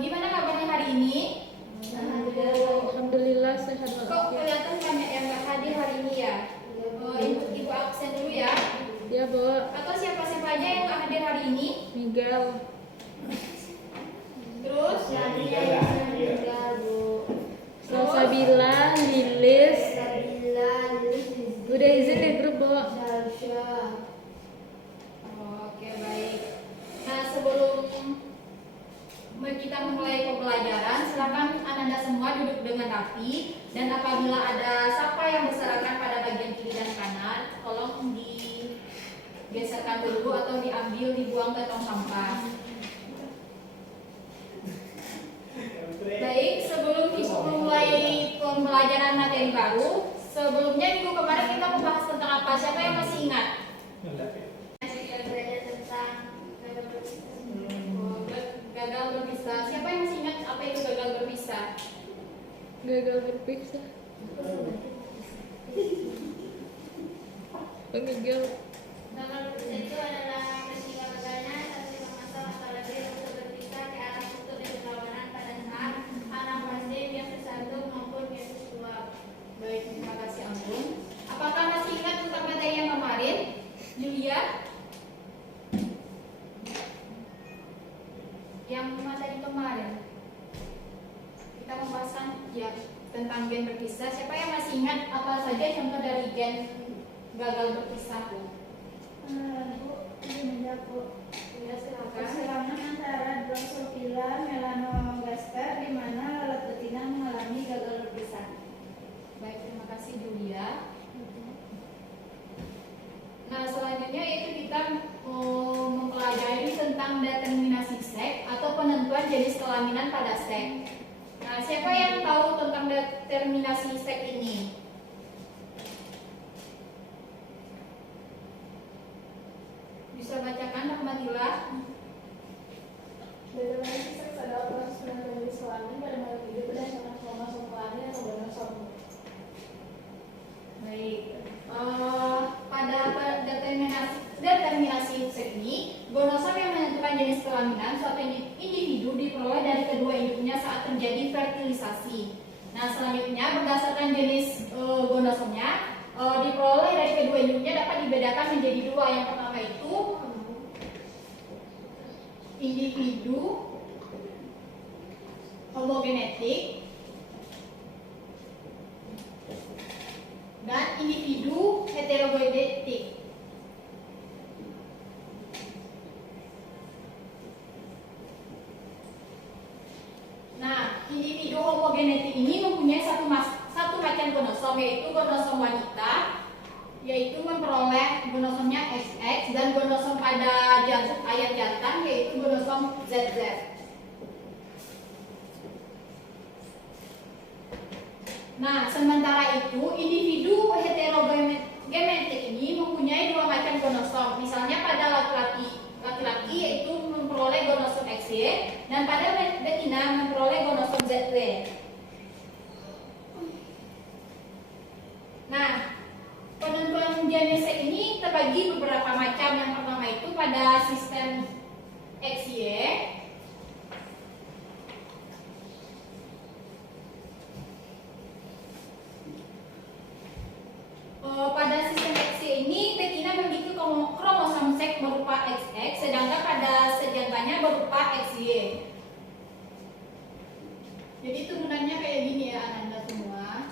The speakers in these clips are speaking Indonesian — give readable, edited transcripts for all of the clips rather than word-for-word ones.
Gimana kabarnya hari ini? Alhamdulillah sehat Kok walafiat. kelihatan banyak yang nggak hadir hari ini ya? Ibu absen dulu ya. Ya, Bu. Atau siapa-siapa aja yang nggak hadir hari ini? Miguel. Terus? Salsabila, Lilis. Udah izin di grup, Bu. Oke, baik. Nah, sebelum kita memulai pembelajaran, silakan Ananda semua duduk dengan rapi, dan apabila ada sapa yang berserakan pada bagian kiri dan kanan, tolong digeserkan dulu atau dibuang ke tong sampah. Baik, sebelum kita memulai pembelajaran materi baru, sebelumnya minggu kemarin kita membahas tentang apa? Siapa yang masih ingat? Gagal berpisah. Siapa yang masih ingat apa itu gagal berpisah? Gagal berpisah. Miguel. Gagal berpisah itu adalah peristiwa gagalnya satu sepasang atau lebih untuk berpisah ke arah kutub dan berlawanan pada saat anak muslim yang bersatu maupun yang bersua. Baik, terima kasih Anggun. Apakah masih ingat tentang materi yang kemarin? Julia? Yang materi kemarin kita membahaskan ya tentang gen berpisah. Siapa yang masih ingat apa saja contoh dari gen gagal berpisah? Bu, ini Bu. Ya, silakan. Perselangan antara Drosophila melanogaster di mana lalat betina mengalami gagal berpisah. Baik, terima kasih Julia. Nah, selanjutnya yaitu kita mempelajari tentang determinasi seks atau penentuan jenis kelaminan pada seks. Nah, siapa yang tahu tentang determinasi seks ini? Bisa bacakan Rahmatillah? Determinasi seks adalah proses penentuan jenis kelamin pada makhluk hidup berdasarkan kromosom kelamin atau kromosom. Baik. Pada determinasi seks ini, gonosom yang menentukan jenis kelaminan suatu individu diperoleh dari kedua induknya saat terjadi fertilisasi. Nah, selanjutnya berdasarkan jenis gonosomnya diperoleh dari kedua induknya dapat dibedakan menjadi dua. Yang pertama itu individu homogenetik dan individu heterogenetik. Nah, individu homogenetik ini mempunyai satu macam gonosom, yaitu gonosom wanita, yaitu memperoleh gonosomnya XX, dan gonosom pada ayat jantan yaitu gonosom ZZ. Nah, sementara itu individu heterogenetik ini mempunyai dua macam gonosom. Misalnya pada laki-laki yaitu memperoleh gonosom XY, dan pada betina memperoleh gonosom ZW. Nah, penentuan jenis seks ini terbagi beberapa macam. Yang pertama itu pada sistem XY. Pada sistem XY ini betina memiliki kromosom seks berupa XX, sedangkan pada sejantannya berupa XY. Jadi turunannya kayak gini ya Ananda semua.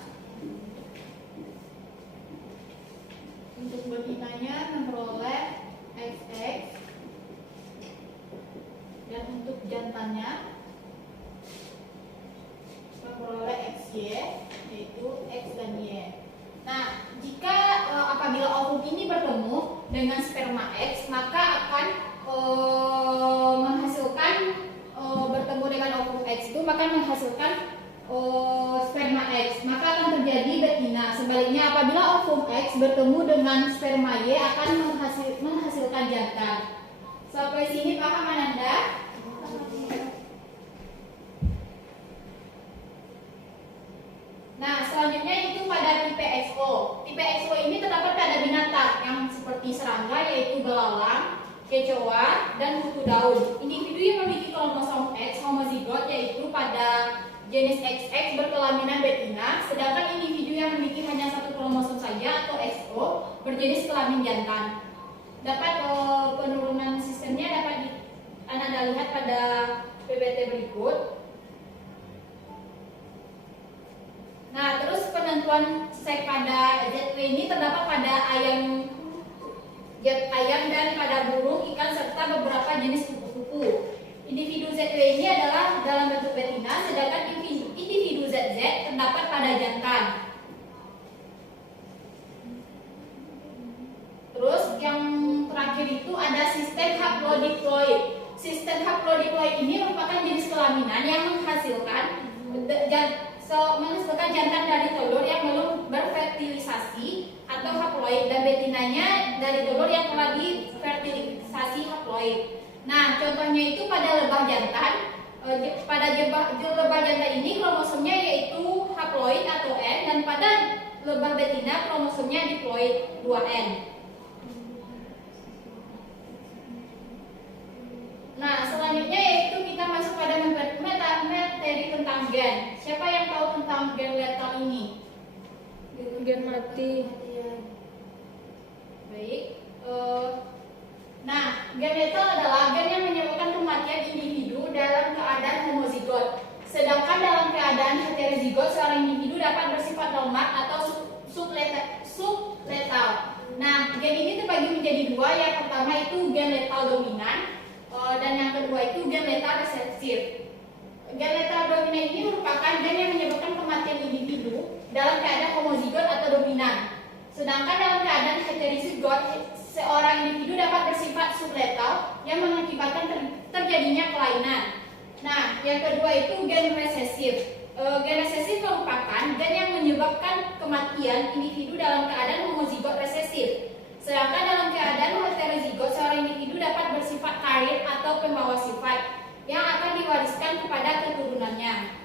Untuk betinanya memperoleh XX, dan untuk jantannya memperoleh XY, yaitu X dan Y. Nah, jika apabila ovum ini bertemu dengan sperma X, maka akan menghasilkan bertemu dengan ovum X itu maka menghasilkan sperma X, maka akan terjadi betina. Sebaliknya, apabila ovum X bertemu dengan sperma Y akan menghasilkan jantan. Sampai sini paham Ananda? Nah, selanjutnya itu pada tipe XO. Tipe XO ini terdapat pada binatang yang seperti serangga yaitu belalang, kecoa, dan kutu daun. Individu yang memiliki kromosom X homozigot yaitu pada jenis XX berkelaminan betina, sedangkan individu yang memiliki hanya satu kromosom saja atau XO berjenis kelamin jantan. Dapat penurunan sistemnya dapat Anda lihat pada PPT berikut. Nah, terus penentuan seks pada ZW ini terdapat pada ayam dan pada burung, ikan serta beberapa jenis kupu-kupu. Individu ZW ini adalah dalam bentuk betina, sedangkan individu ZZ terdapat pada jantan. Terus yang terakhir itu ada sistem haplodiploid. Sistem haplodiploid ini merupakan jenis kelaminan yang menghasilkan jantan dari telur yang belum berfertilisasi atau haploid dan betinanya dari telur yang telah difertilisasi haploid. Nah, contohnya itu pada lebah jantan. Pada lebah jantan ini kromosomnya yaitu haploid atau N, dan pada lebah betina kromosomnya diploid 2N. Nah, selanjutnya yaitu kita masuk pada materi tentang gen. Siapa yang tahu tentang gen letal ini? Gen mati. Baik. Nah, gen letal adalah gen yang menyebabkan kematian individu dalam keadaan homozigot. Sedangkan dalam keadaan heterozigot, seorang individu dapat bersifat normal atau subletal. Nah, gen ini terbagi menjadi dua. Yang pertama itu gen letal dominan, dan yang kedua itu gen letal resesif. Gen letal dominan ini merupakan gen yang menyebabkan kematian individu dalam keadaan homozigot atau dominan. Sedangkan dalam keadaan heterozigot, seorang individu dapat bersifat subletal yang mengakibatkan terjadinya kelainan. Nah, yang kedua itu gen resesif. Gen resesif merupakan gen yang menyebabkan kematian individu dalam keadaan homozigot resesif. Sedangkan dalam keadaan heterozigot, seorang individu dapat bersifat karir atau pembawa sifat yang akan diwariskan kepada keturunannya.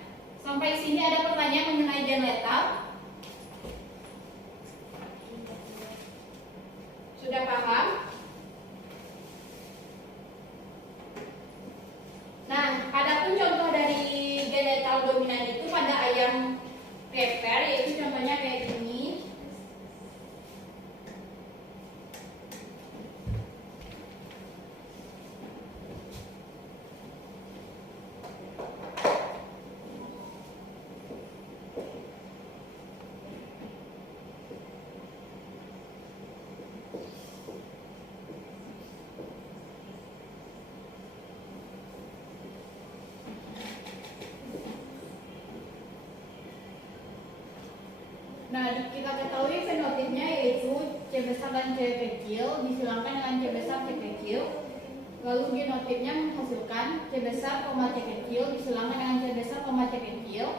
Sampai sini ada pertanyaan mengenai gen letal? Sudah paham? Nah, adapun contoh dari gen letal dominan itu pada ayam peper, yaitu contohnya kayak gini. Nah, kita ketahui fenotipnya yaitu C besar dan C kecil disilangkan dengan C besar C kecil. Lalu genotipnya menghasilkan C besar, C kecil disilangkan dengan C besar, C kecil.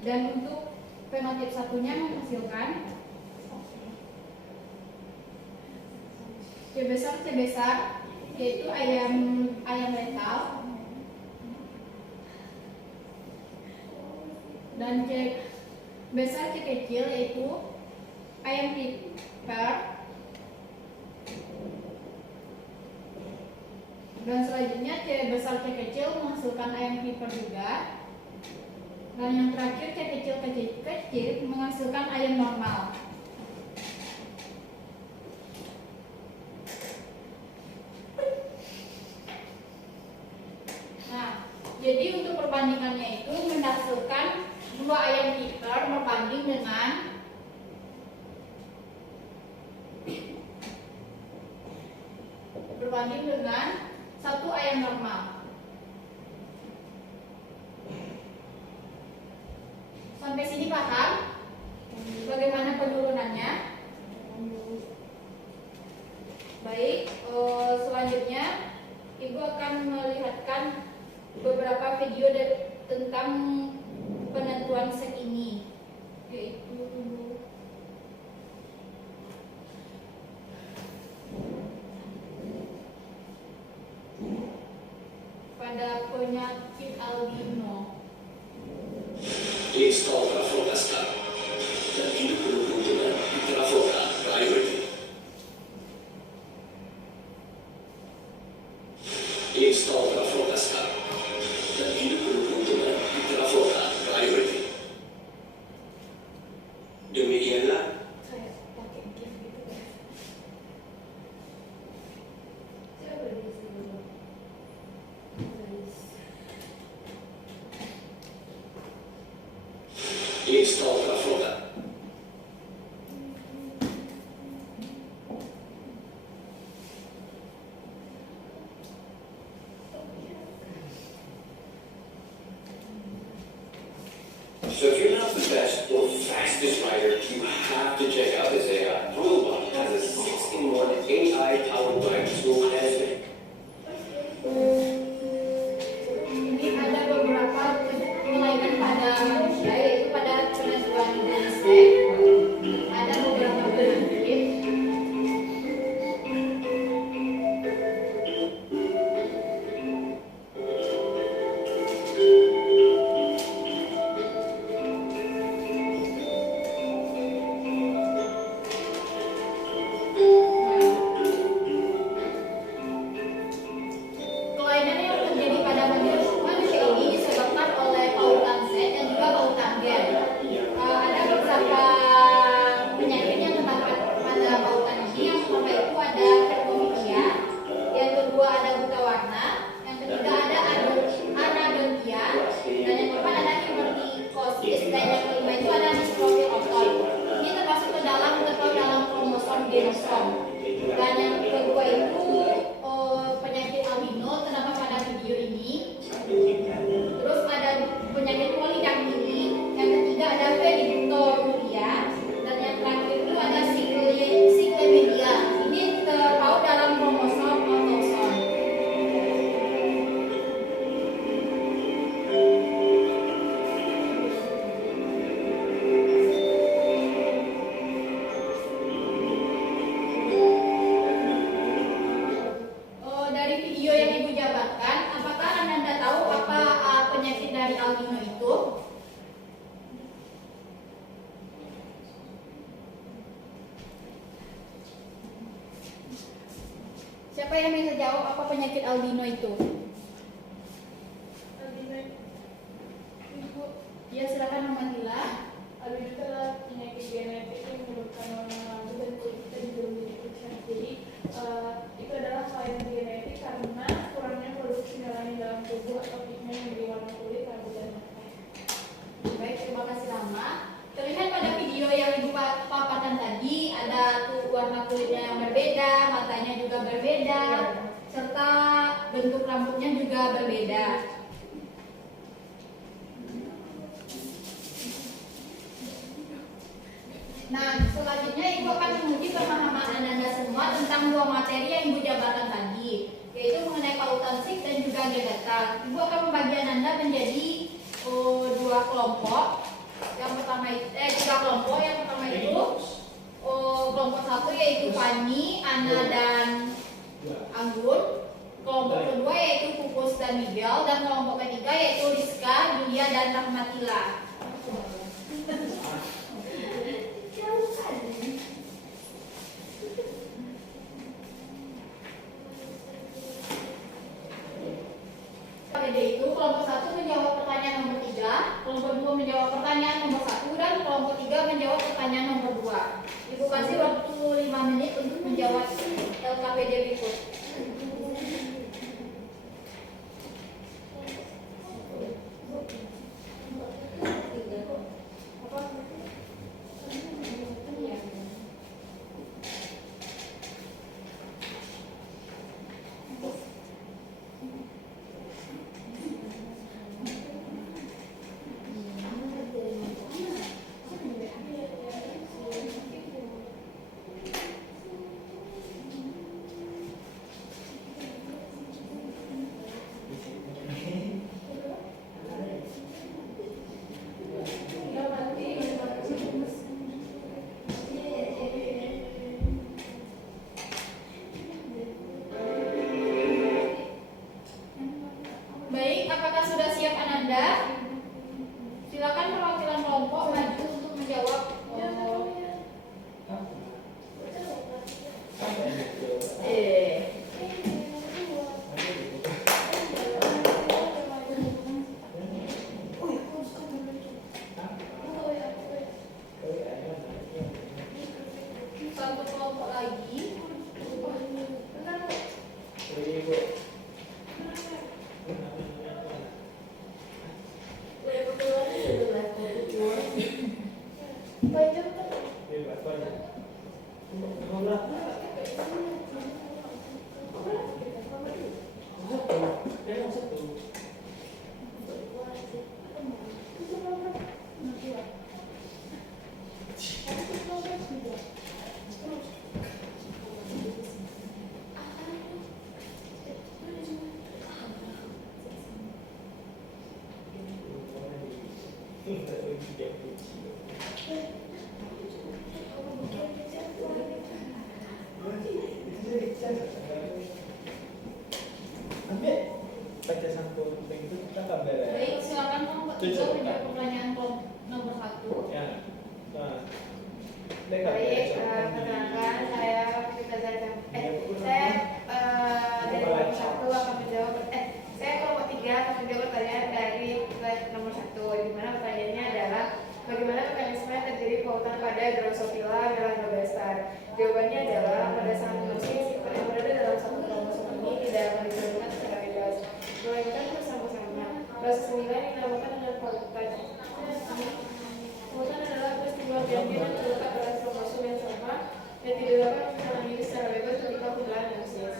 Dan untuk fenotip satunya menghasilkan C besar yaitu ayam letal, dan C besar C kecil yaitu ayam piper, dan selanjutnya C besar C kecil menghasilkan ayam piper juga, dan yang terakhir C kecil menghasilkan ayam normal. Nah, jadi untuk perbandingannya itu menghasilkan dua ayam piper berbanding dengan satu ayam normal. Sampai sini paham bagaimana penurunannya? Baik, selanjutnya Ibu akan melihatkan beberapa video tentang penentuan seks ini, yaitu pada penyakit albino. Install Trafloka sekarang dan hidup berhubung dengan Trafloka Priority. Install la flota. So if you're not the best or fastest rider, you have to check out this AI. Robot has a 6-in-1 AI powered by tool management. Ini ada beberapa kelainan pada manusia, yaitu pada penentuan seks. Ada beberapa penyakit. Kelainan yang terjadi pada manusia ini disebabkan oleh pautan seks dan juga pautan gen. Ada beberapa penyakit yang terdapat pada pautan ini. Yang pertama itu ada hypomelia, yang kedua ada buta warna, yang ketiga ada anadontia, dan yang keempat ada hipertikosis, dan yang kelima itu ada distrofi otot. Ini termasuk ke dalam kromosom genosom. Dan yang kedua itu penyakit albino terdapat pada video ini. Terus ada penyakit polidactyly, yang ketiga ada phenylketonuria, dan yang terakhir itu ada cyclemelia. Ini terpaut dalam kromosom autosom. Dari video yang Ibu jabarkan, apakah Anda tahu apa penyakit dari albino itu? Siapa yang bisa jawab apa penyakit albino itu? Ibu, Ya, silakan Amatila. albino itu adalah penyakit genetik yang menyebabkan warna rambut dan kulit kita juga menjadi putih. Jadi itu adalah kelainan genetik karena kurangnya produksi melanin dalam tubuh atau pigmen yang memberi warna kulit, rambut dan mata. Baik, terima kasih Rama. Terlihat pada video yang Ibu paparkan tadi, ada tuh warna kulitnya yang berbeda, matanya juga berbeda, serta bentuk rambutnya juga berbeda. Nah, selanjutnya Ibu akan menguji pemahaman Anda semua tentang dua materi yang Ibu jabarkan tadi, yaitu mengenai pautan seks dan juga genetar. Ibu akan membagi Anda menjadi dua kelompok. Yang pertama tiga kelompok. Yang pertama itu kelompok satu yaitu Fanny, Ana dan Anggun. Kelompok kedua yaitu Pupus dan Miguel, dan kelompok ketiga yaitu Rizka, Julia dan Rahmatila. Pada itu kelompok satu menjawab pertanyaan nomor 3, kelompok 2 menjawab pertanyaan nomor 1, dan kelompok 3 menjawab pertanyaan nomor 2. Ibu kasih waktu 5 menit untuk menjawab LKPD berikut. Baik, apakah sudah siap Ananda? Silakan perwakilan kelompok maju untuk menjawab. Satu kelompok lagi. Baca sampul begitu kita nggak beres. Baik, silakan kelompok 3 menjawab pertanyaan kelompok nomor 1. Ya. Nah, Baik, perkenalkan saya Fitri Zazam. Saya dari kelompok 1 akan menjawab. Saya kelompok 3 akan menjawab pertanyaan dari nomor 1. Di mana pertanyaannya adalah bagaimana mekanisme terjadi pautan pada Drosophila melanogaster? Jawabannya adalah pada saat manusia sifat yang berada dalam satu kromosom ini tidak akan ditemukan secara bebas, melainkan bersama-sama. Proses inilah yang dinamakan dengan pautan. Pautan adalah peristiwa biologi yang terletak pada kromosom yang sama dan tidak dapat menjalani secara bebas ketika penggunaan analisis.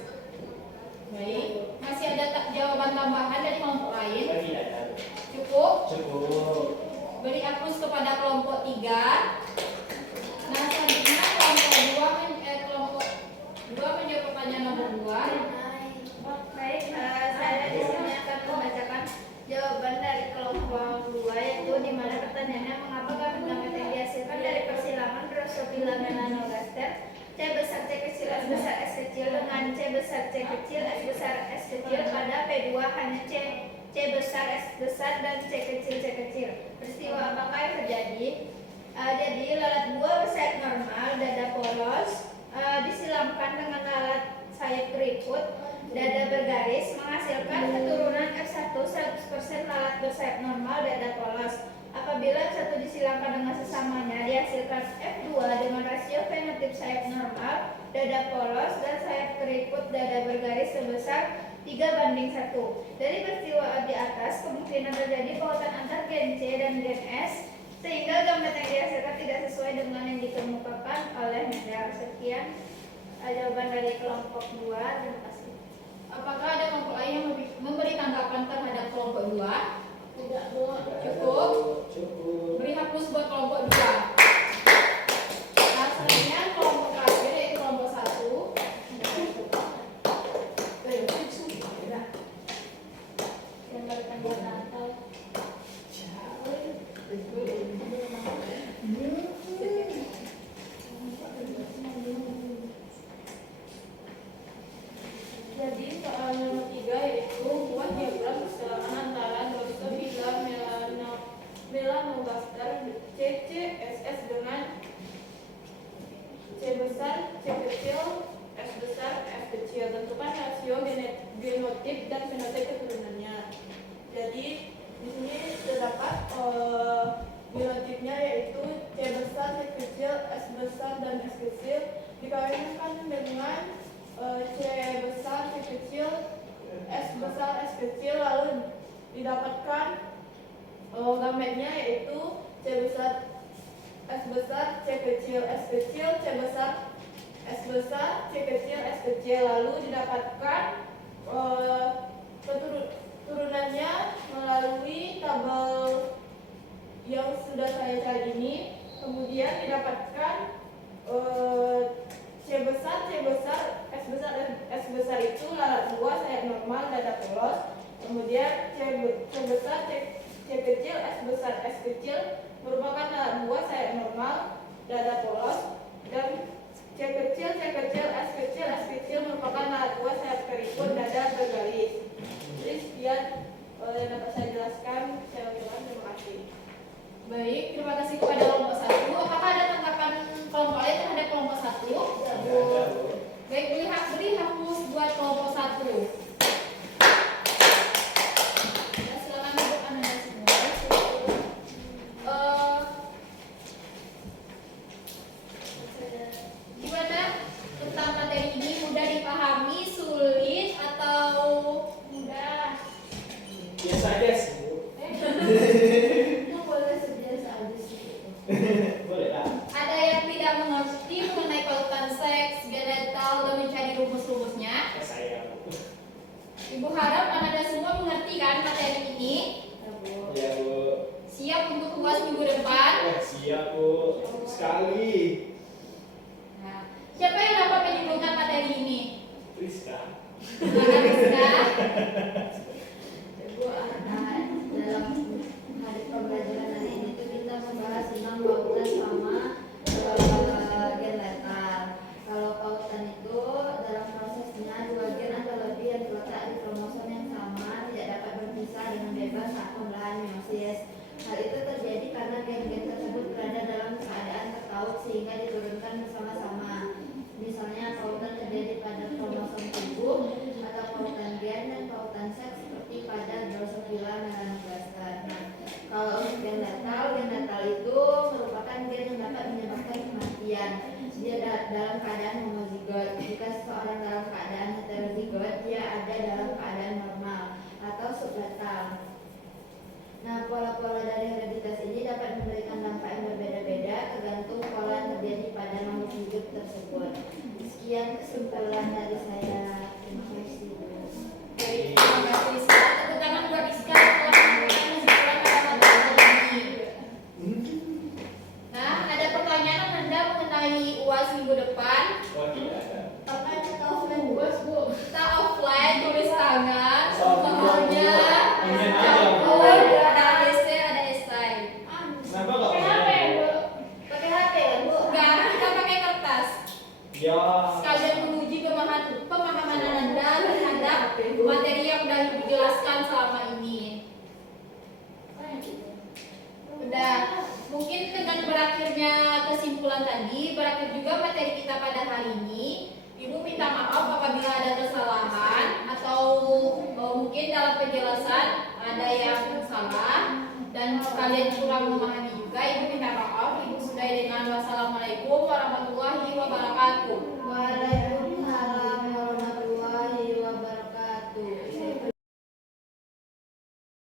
Baik, masih ada jawaban tambahan dari kelompok lain? Lagi ada. Cukup? Cukup. Beri aplaus kepada kelompok 3. Nah, selanjutnya kelompok 2 menjawab pertanyaan nomor 2. Baik, saya di sini akan membacakan jawaban dari kelompok 2, yaitu di mana pertanyaannya mengapa gamet-gamet yang dihasilkan dari persilangan Drosophila melanogaster C besar C kecil S besar S kecil dengan C besar C kecil S besar S kecil pada P2 hanya C besar S besar dan C kecil C kecil. Peristiwa apakah yang terjadi? Jadi lalat buah bersayap normal, dada polos, disilamkan dengan lalat sayap keriput, dada bergaris, menghasilkan keturunan F1 100% lalat bersayap normal, dada polos. Apabila satu disilamkan dengan sesamanya, dihasilkan F2 dengan rasio fenotip sayap normal, dada polos, dan sayap keriput dada bergaris sebesar 3:1. Dari peristiwa di atas, kemungkinan terjadi pautan antar gen C dan gen S, sehingga gamet yang dihasilkan tidak sesuai dengan yang dikemukakan oleh Mendel. Sekian jawaban dari kelompok 2. Terima kasih. Apakah ada kelompok lain yang memberi tanggapan terhadap kelompok 2? Tidak, Bu. Cukup? Cukup. Beri aplaus buat kelompok 2. Nah, selanjutnya kelompok terakhir yaitu kelompok 1. Gambarkan buat atau Jadi soal nomor 3 yaitu buat diagram persilangan antara Drosophila melanogaster CCSS dengan C besar C kecil S besar F kecil. Tentukan rasio genotip dan fenotip keturunannya. Jadi di sini terdapat genotipnya yaitu C besar C kecil S besar dan S kecil dikawinkan dengan C besar, C kecil, S besar, S kecil, lalu didapatkan gametnya yaitu C besar, S besar, C kecil, S kecil, C besar, S besar, C kecil, S kecil, lalu didapatkan turunannya melalui tabel yang sudah saya cari ini. Kemudian didapatkan C besar, S besar itu lalat buah sayap normal, dada polos. Kemudian C besar, C kecil, S besar, S kecil merupakan lalat buah sayap normal, dada polos. Dan C kecil, S kecil merupakan lalat buah sayap keriput, dada bergaris. Jadi sekian yang dapat saya jelaskan. Saya ucapkan terima kasih. Baik, terima kasih kepada kelompok 1. Apakah ada tanggapan kelompok lain terhadap kelompok 1? Baik, beri hapus buat kelompok 1. Ya, silakan duduk Anda semua. Gimana tentang materi ini? Mudah dipahami, sulit, atau mudah? Biasa aja sih. boleh sebiasa aja sih. minggu depan. Siap Bu. Sekali. Nah, siapa yang dapat menyuguhkan materi ini? Rizka. Silakan Rizka. Ibu, dalam hari pembelajaran hari ini tuh kita membahas tentang pautan sama gen letal. Kalau pautan itu dalam prosesnya dua gen atau lebih yang terletak di kromosom yang sama tidak dapat berpisah dengan bebas saat pembelahan meiosis. Hal itu terjadi karena gen-gen tersebut berada dalam keadaan terkait sehingga diturunkan bersama-sama. Misalnya pautan terjadi pada kromosom tubuh atau pautan gen dan pautan seks seperti pada Drosophila melanogaster. Nah, kalau untuk gen letal itu merupakan gen yang dapat menyebabkan kematian. Dia dalam keadaan homozigot. Jika seseorang dalam keadaan heterozigot, dia ada dalam keadaan normal atau subletal. Nah, pola-pola dari hereditas ini dapat memberikan dampak yang berbeda-beda tergantung pola yang terjadi pada makhluk hidup tersebut. Sekian kesimpulan dari saya. Terima kasih. Baik, terima kasih Rizka. Tepuk tangan buat Rizka telah memberikan kesimpulan pada materi ini. Nah, ada pertanyaan Anda mengenai UAS minggu depan? Oh tidak ada. Apa kita offline buat Bu? Kita offline, tulis tangan, Oh, soalnya online aja, Bu. ada ABC, ada esai. Kenapa nggak Pakai online, HP ya, Bu? Bu? Pakai HP kan Bu? Enggak, kita pakai kertas. Ya. Sekalian menguji pemahaman Anda terhadap materi yang sudah Ibu jelaskan selama ini. Udah, mungkin dengan berakhirnya kesimpulan tadi, berakhir juga materi kita pada hari ini. Ibu minta maaf apabila ada kesalahan atau mungkin dalam penjelasan ada yang salah dan kalian kurang memahami juga. Ibu minta maaf. Ibu sudahi dengan wassalamualaikum warahmatullahi wabarakatuh. Waalaikumsalam